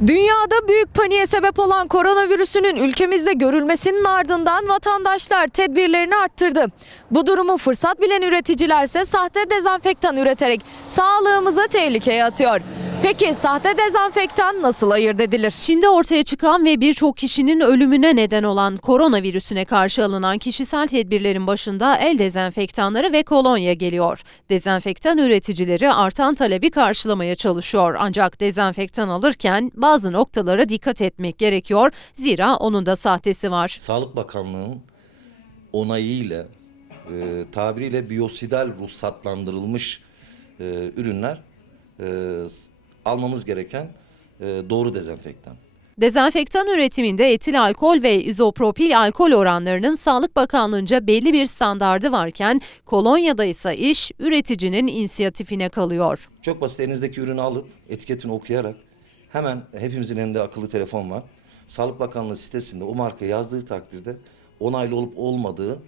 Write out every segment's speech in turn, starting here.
Dünyada büyük paniğe sebep olan koronavirüsünün ülkemizde görülmesinin ardından vatandaşlar tedbirlerini arttırdı. Bu durumu fırsat bilen üreticilerse sahte dezenfektan üreterek sağlığımızı tehlikeye atıyor. Peki sahte dezenfektan nasıl ayırt edilir? Çin'de ortaya çıkan ve birçok kişinin ölümüne neden olan koronavirüsüne karşı alınan kişisel tedbirlerin başında el dezenfektanları ve kolonya geliyor. Dezenfektan üreticileri artan talebi karşılamaya çalışıyor. Ancak dezenfektan alırken bazı noktalara dikkat etmek gerekiyor. Zira onun da sahtesi var. Sağlık Bakanlığı'nın onayıyla e, tabiriyle biyosidal ruhsatlandırılmış e, ürünler e, almamız gereken e, doğru dezenfektan. Dezenfektan üretiminde etil alkol ve izopropil alkol oranlarının Sağlık Bakanlığı'nca belli bir standardı varken kolonyada ise iş üreticinin inisiyatifine kalıyor. Çok basit elinizdeki ürünü alıp etiketini okuyarak hemen hepimizin elinde akıllı telefon var. Sağlık Bakanlığı sitesinde o marka yazdığı takdirde onaylı olup olmadığı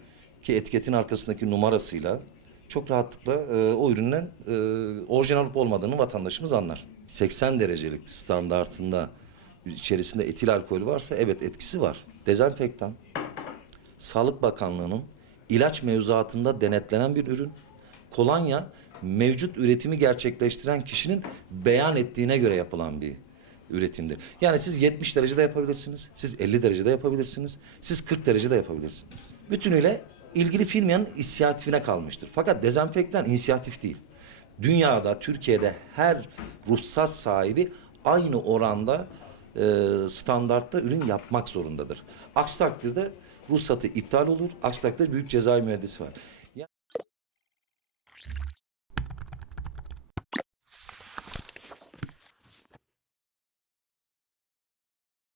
ki etiketin arkasındaki numarasıyla çok rahatlıkla e, o ürünün e, orijinal olup olmadığını vatandaşımız anlar. 80 derecelik standartında içerisinde etil alkol varsa evet etkisi var. Dezenfektan Sağlık Bakanlığı'nın ilaç mevzuatında denetlenen bir ürün. Kolonya mevcut üretimi gerçekleştiren kişinin beyan ettiğine göre yapılan bir üretimdir. Yani siz 70 derecede yapabilirsiniz, siz 50 derecede yapabilirsiniz, siz 40 derecede yapabilirsiniz. Bütünüyle ilgili firmanın inisiyatifine kalmıştır. Fakat dezenfektan inisiyatif değil. Dünyada, Türkiye'de her ruhsat sahibi aynı oranda e, standartta ürün yapmak zorundadır. Aksi takdirde ruhsatı iptal olur. Aksi takdirde büyük cezai müeyyidesi var.